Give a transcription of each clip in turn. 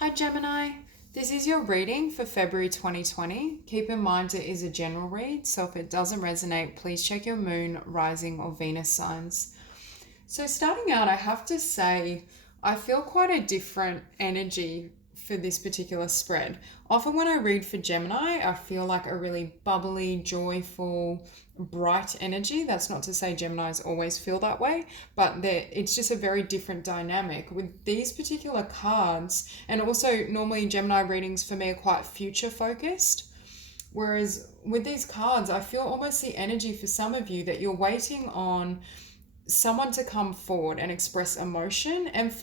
Hi Gemini, this is your reading for February 2020. Keep in mind it is a general read, so if it doesn't resonate, please check your moon, rising or Venus signs. So starting out, I have to say, I feel quite a different energy for this particular spread. Often when I read for Gemini, I feel like a really bubbly, joyful, bright energy. That's not to say Geminis always feel that way, but it's just a very different dynamic with these particular cards. And also normally Gemini readings for me are quite future focused. Whereas with these cards, I feel almost the energy for some of you that you're waiting on someone to come forward and express emotion. And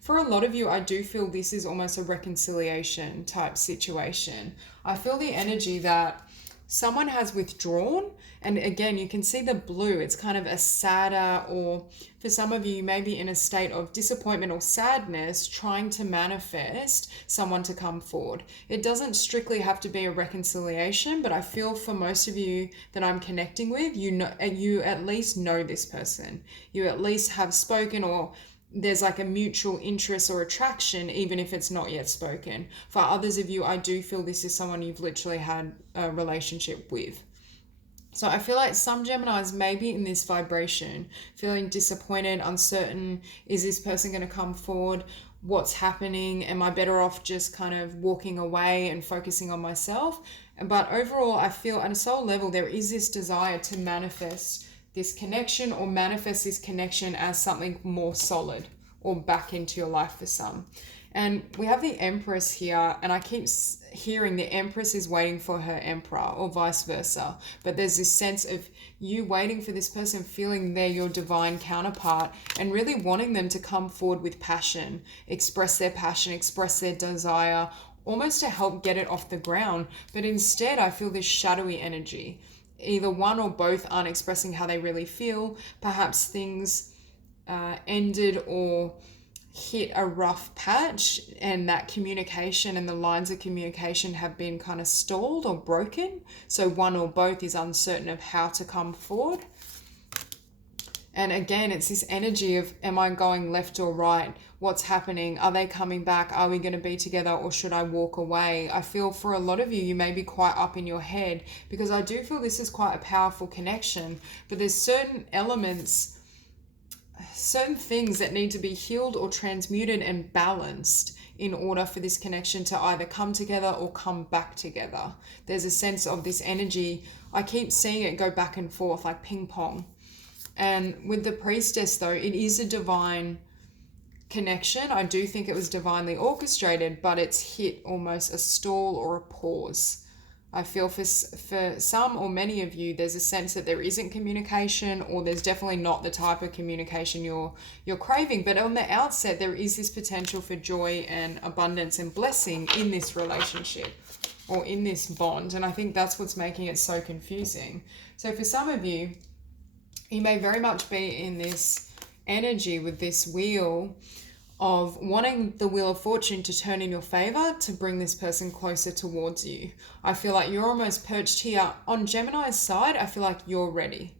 for a lot of you, I do feel this is almost a reconciliation type situation. I feel the energy that someone has withdrawn, and again, you can see the blue. It's kind of a sadder, or for some of you, you may be in a state of disappointment or sadness trying to manifest someone to come forward. It doesn't strictly have to be a reconciliation, but I feel for most of you that I'm connecting with, you at least know this person. You at least have spoken, or there's like a mutual interest or attraction, even if it's not yet spoken. For others of you, I do feel this is someone you've literally had a relationship with. So I feel like some Geminis may be in this vibration, feeling disappointed, uncertain. Is this person going to come forward? What's happening? Am I better off just kind of walking away and focusing on myself? But overall, I feel at a soul level, there is this desire to manifest this connection, or manifest this connection as something more solid or back into your life for some. And we have the Empress here, and I keep hearing the Empress is waiting for her Emperor, or vice versa. But there's this sense of you waiting for this person, feeling they're your divine counterpart, and really wanting them to come forward with passion, express their passion, express their desire, almost to help get it off the ground. But instead, I feel this shadowy energy. Either one or both aren't expressing how they really feel. Perhaps things ended or hit a rough patch, and that communication and the lines of communication have been kind of stalled or broken. So one or both is uncertain of how to come forward. And again, it's this energy of, am I going left or right? What's happening? Are they coming back? Are we going to be together, or should I walk away? I feel for a lot of you, you may be quite up in your head, because I do feel this is quite a powerful connection, but there's certain elements, certain things that need to be healed or transmuted and balanced in order for this connection to either come together or come back together. There's a sense of this energy. I keep seeing it go back and forth like ping pong. And with the Priestess, though, it is a divine connection. I do think it was divinely orchestrated, but it's hit almost a stall or a pause. I feel for some or many of you, there's a sense that there isn't communication, or there's definitely not the type of communication you're craving. But on the outset, there is this potential for joy and abundance and blessing in this relationship or in this bond. And I think that's what's making it so confusing. So for some of you, you may very much be in this energy with this wheel of wanting the Wheel of Fortune to turn in your favor, to bring this person closer towards you. I feel like you're almost perched here. On Gemini's side, I feel like you're ready.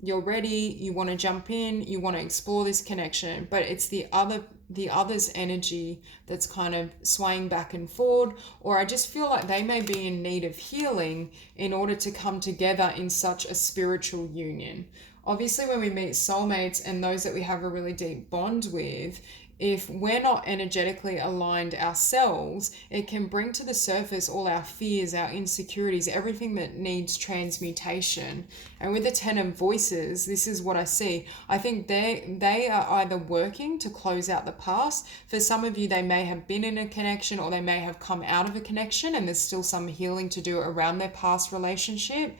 You're ready, you want to jump in, you want to explore this connection, but it's the other's energy that's kind of swaying back and forward, or I just feel like they may be in need of healing in order to come together in such a spiritual union. Obviously, when we meet soulmates and those that we have a really deep bond with, if we're not energetically aligned ourselves, it can bring to the surface all our fears, our insecurities, everything that needs transmutation. And with the Ten of Voices, this is what I see. I think they are either working to close out the past. For some of you, they may have been in a connection, or they may have come out of a connection, and there's still some healing to do around their past relationship.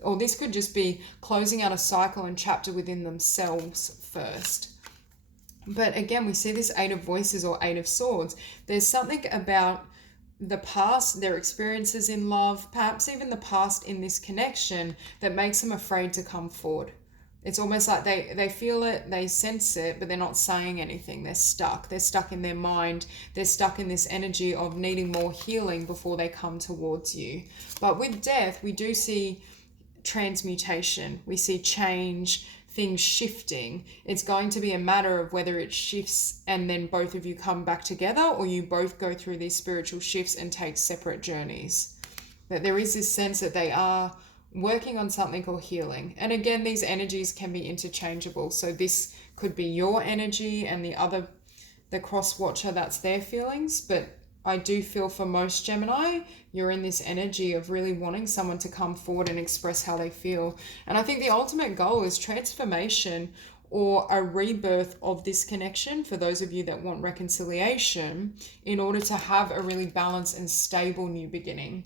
Or this could just be closing out a cycle and chapter within themselves first. But again, we see this Eight of Voices or Eight of Swords. There's something about the past, their experiences in love, perhaps even the past in this connection, that makes them afraid to come forward. It's almost like they feel it, they sense it, but they're not saying anything. They're stuck. They're stuck in their mind. They're stuck in this energy of needing more healing before they come towards you. But with Death, we do see transmutation. We see change, things shifting. It's going to be a matter of whether it shifts and then both of you come back together, or you both go through these spiritual shifts and take separate journeys. That there is this sense that they are working on something or healing. And again, these energies can be interchangeable. So this could be your energy and the cross watcher, that's their feelings. But I do feel for most Gemini, you're in this energy of really wanting someone to come forward and express how they feel. And I think the ultimate goal is transformation or a rebirth of this connection for those of you that want reconciliation in order to have a really balanced and stable new beginning.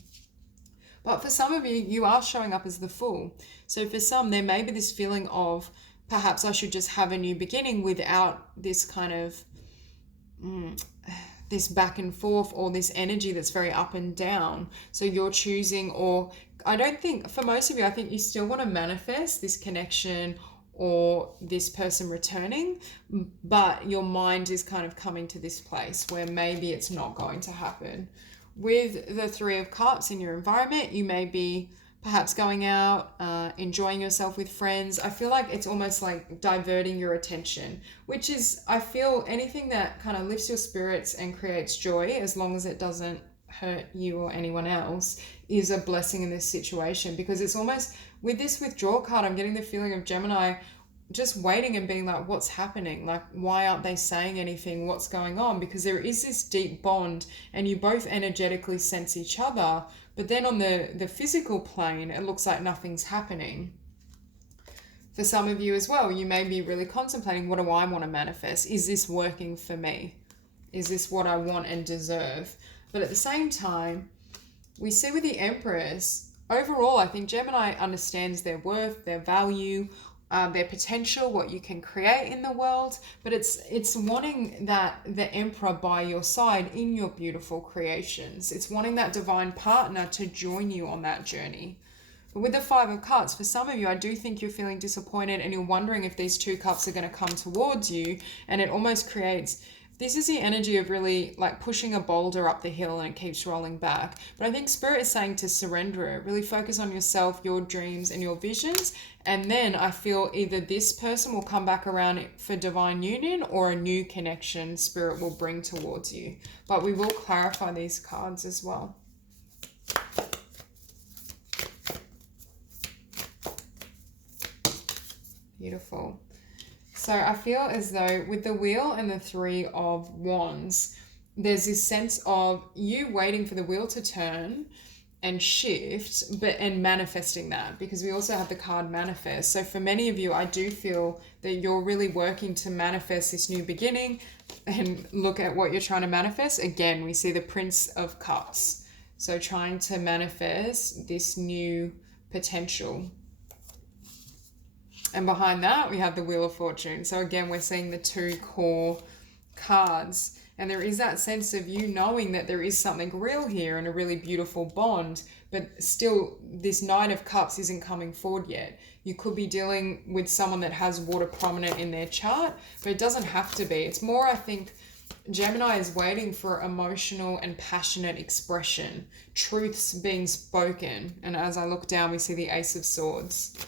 But for some of you, you are showing up as the Fool. So for some, there may be this feeling of perhaps I should just have a new beginning without this kind of this back and forth, or this energy that's very up and down. So you're choosing, or I don't think, for most of you, I think you still want to manifest this connection or this person returning, but your mind is kind of coming to this place where maybe it's not going to happen. With the Three of Cups in your environment, you may be perhaps going out, enjoying yourself with friends. I feel like it's almost like diverting your attention, which is, I feel anything that kind of lifts your spirits and creates joy, as long as it doesn't hurt you or anyone else, is a blessing in this situation. Because it's almost, with this withdrawal card, I'm getting the feeling of Gemini just waiting and being like, what's happening? Like, why aren't they saying anything? What's going on? Because there is this deep bond and you both energetically sense each other. But then on the physical plane, it looks like nothing's happening. For some of you as well, you may be really contemplating, what do I want to manifest? Is this working for me? Is this what I want and deserve? But at the same time, we see with the Empress, overall, I think Gemini understands their worth, their value, their potential, what you can create in the world, but it's wanting that the Emperor by your side in your beautiful creations. It's wanting that divine partner to join you on that journey. But with the Five of Cups, for some of you, I do think you're feeling disappointed and you're wondering if these two cups are going to come towards you, and it almost creates, this is the energy of really like pushing a boulder up the hill and it keeps rolling back. But I think Spirit is saying to surrender it, really focus on yourself, your dreams and your visions. And then I feel either this person will come back around for divine union, or a new connection Spirit will bring towards you. But we will clarify these cards as well. Beautiful. So I feel as though with the Wheel and the Three of Wands, there's this sense of you waiting for the wheel to turn and shift, and manifesting that, because we also have the card Manifest. So for many of you, I do feel that you're really working to manifest this new beginning. And look at what you're trying to manifest. Again, we see the Prince of Cups. So trying to manifest this new potential. And behind that, we have the Wheel of Fortune. So again, we're seeing the two core cards. And there is that sense of you knowing that there is something real here and a really beautiful bond, but still this Knight of Cups isn't coming forward yet. You could be dealing with someone that has water prominent in their chart, but it doesn't have to be. It's more, I think, Gemini is waiting for emotional and passionate expression, truths being spoken. And as I look down, we see the Ace of Swords.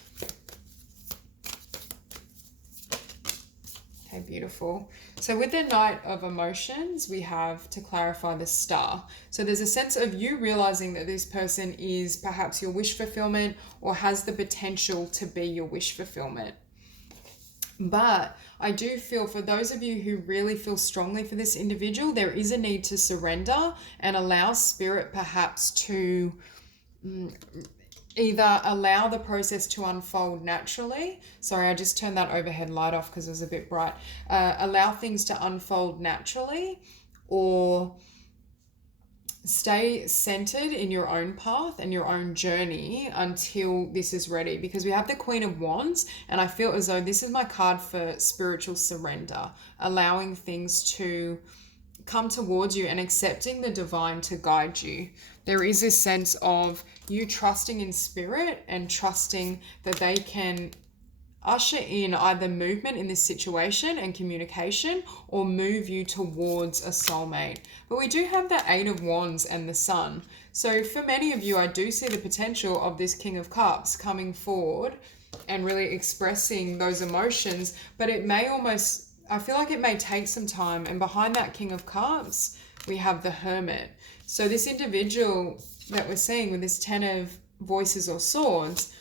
Okay, beautiful. So with the Knight of Emotions, we have, to clarify, the Star. So there's a sense of you realizing that this person is perhaps your wish fulfillment, or has the potential to be your wish fulfillment. But I do feel for those of you who really feel strongly for this individual, there is a need to surrender and allow Spirit perhaps to either allow the process to unfold naturally. Sorry, I just turned that overhead light off because it was a bit bright. Allow things to unfold naturally, or stay centered in your own path and your own journey until this is ready. Because we have the Queen of Wands, and I feel as though this is my card for spiritual surrender, allowing things to come towards you and accepting the divine to guide you. There is this sense of you trusting in Spirit and trusting that they can usher in either movement in this situation and communication, or move you towards a soulmate. But we do have the Eight of Wands and the Sun. So for many of you, I do see the potential of this King of Cups coming forward and really expressing those emotions, but it may almost, I feel like it may take some time. And behind that King of Cups, we have the Hermit. So this individual that we're seeing with this 10 of Voices or Swords,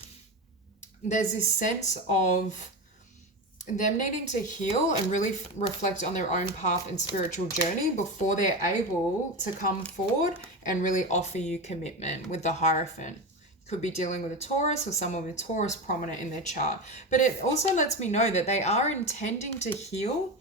there's this sense of them needing to heal and really reflect on their own path and spiritual journey before they're able to come forward and really offer you commitment with the Hierophant. Could be dealing with a Taurus or someone with Taurus prominent in their chart. But it also lets me know that they are intending to heal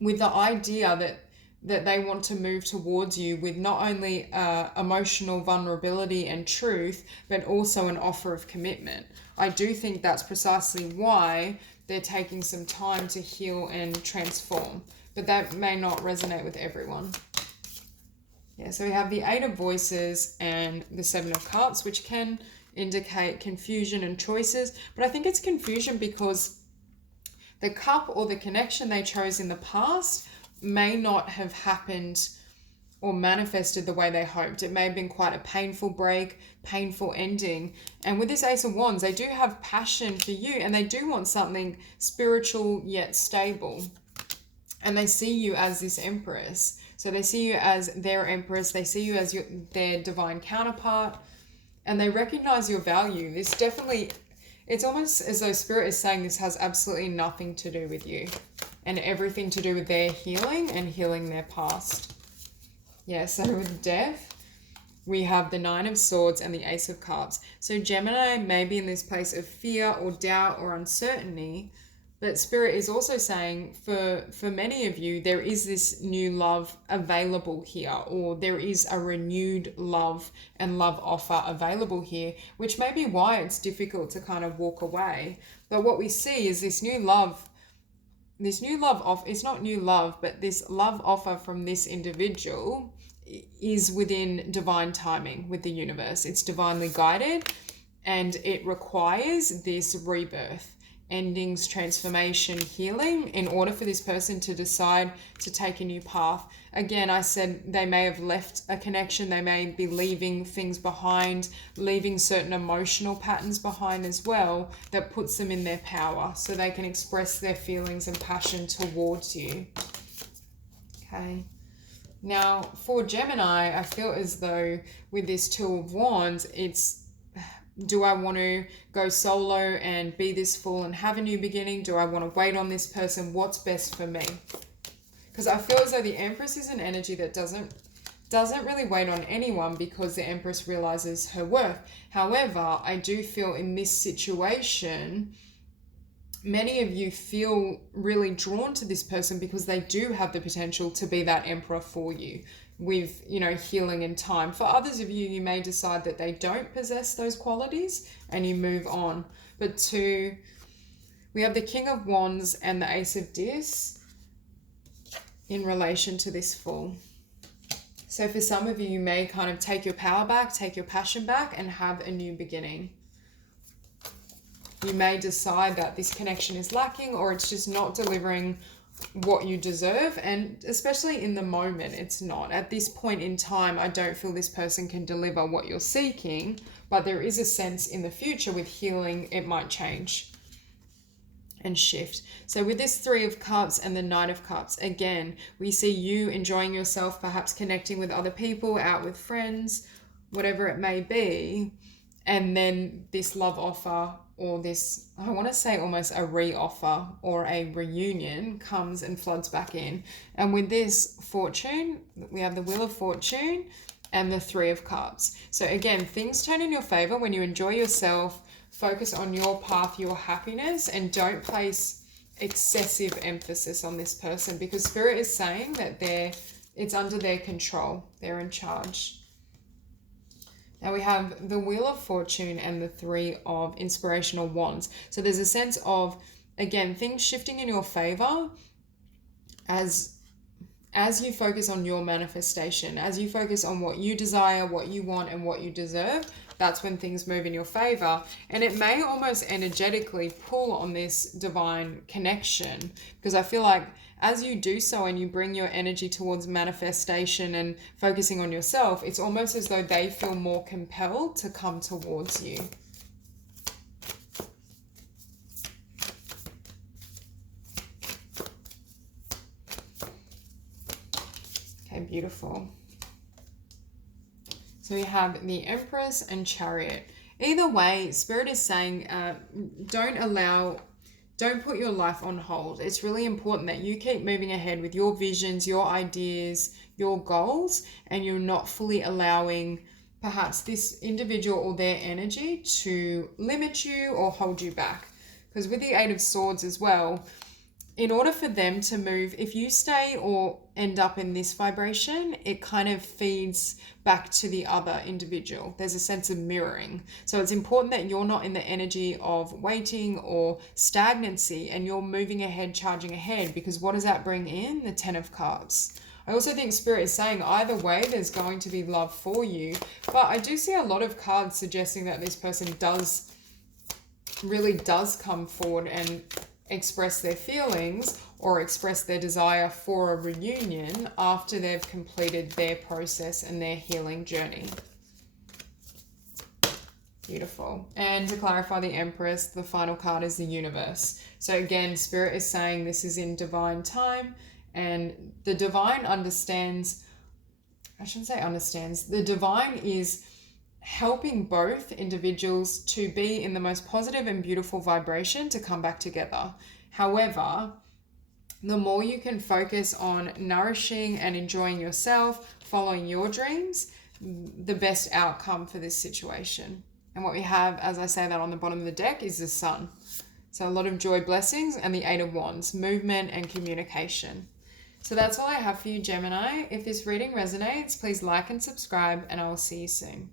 with the idea that they want to move towards you with not only emotional vulnerability and truth, but also an offer of commitment. I do think that's precisely why they're taking some time to heal and transform, but that may not resonate with everyone. Yeah, so we have the 8 of Voices and the 7 of Cups, which can indicate confusion and choices, but I think it's confusion because the cup or the connection they chose in the past may not have happened or manifested the way they hoped. It may have been quite a painful break, painful ending. And with this Ace of Wands, they do have passion for you and they do want something spiritual yet stable. And they see you as this Empress. So they see you as their Empress. They see you as their divine counterpart. And they recognize your value. This definitely, it's almost as though Spirit is saying this has absolutely nothing to do with you. And everything to do with their healing and healing their past. Yeah, so with Death, we have the 9 of Swords and the Ace of Cups. So Gemini may be in this place of fear or doubt or uncertainty, but Spirit is also saying for many of you, there is this new love available here, or there is a renewed love and love offer available here, which may be why it's difficult to kind of walk away. But what we see is this new love it's not new love, but this love offer from this individual is within divine timing with the universe. It's divinely guided and it requires this rebirth, endings, transformation, healing in order for this person to decide to take a new path. Again, I said they may have left a connection. They may be leaving things behind, leaving certain emotional patterns behind as well that puts them in their power so they can express their feelings and passion towards you. Okay. Now, for Gemini, I feel as though with this 2 of Wands, it's, do I want to go solo and be this full and have a new beginning? Do I want to wait on this person? What's best for me? Because I feel as though the Empress is an energy that doesn't really wait on anyone because the Empress realizes her worth. However, I do feel in this situation, many of you feel really drawn to this person because they do have the potential to be that Emperor for you with, healing in time. For others of you, you may decide that they don't possess those qualities and you move on. But we have the King of Wands and the Ace of Dis in relation to this Fool. So for some of you, you may kind of take your power back, take your passion back and have a new beginning. You may decide that this connection is lacking or it's just not delivering what you deserve, and especially in the moment, it's not. At this point in time, I don't feel this person can deliver what you're seeking, but there is a sense in the future with healing, it might change and shift. So with this 3 of Cups and the 9 of Cups, again, we see you enjoying yourself, perhaps connecting with other people, out with friends, whatever it may be, and then this love offer or this, I want to say almost a re-offer or a reunion comes and floods back in. And with this Fortune, we have the Wheel of Fortune and the 3 of Cups. So again, things turn in your favor when you enjoy yourself, focus on your path, your happiness, and don't place excessive emphasis on this person because Spirit is saying that it's under their control. They're in charge. Now we have the Wheel of Fortune and the 3 of Inspirational Wands. So there's a sense of, again, things shifting in your favor as you focus on your manifestation, as you focus on what you desire, what you want, and what you deserve. That's when things move in your favor. And it may almost energetically pull on this divine connection because I feel like as you do so and you bring your energy towards manifestation and focusing on yourself, it's almost as though they feel more compelled to come towards you. Okay, beautiful. So we have the Empress and Chariot. Either way, Spirit is saying don't put your life on hold. It's really important that you keep moving ahead with your visions, your ideas, your goals, and you're not fully allowing perhaps this individual or their energy to limit you or hold you back. Because with the Eight of Swords as well, in order for them to move, if you stay or end up in this vibration, it kind of feeds back to the other individual. There's a sense of mirroring. So it's important that you're not in the energy of waiting or stagnancy and you're moving ahead, charging ahead, because what does that bring in? The Ten of Cups. I also think Spirit is saying either way, there's going to be love for you. But I do see a lot of cards suggesting that this person really does come forward and express their feelings or express their desire for a reunion after they've completed their process and their healing journey. Beautiful. And to clarify the Empress, the final card is the Universe. So again, Spirit is saying this is in divine time, and the divine the divine is helping both individuals to be in the most positive and beautiful vibration to come back together. However, the more you can focus on nourishing and enjoying yourself, following your dreams, the best outcome for this situation. And what we have, as I say that on the bottom of the deck, is the Sun. So a lot of joy, blessings, and the Eight of Wands, movement and communication. So that's all I have for you, Gemini. If this reading resonates, please like and subscribe, and I will see you soon.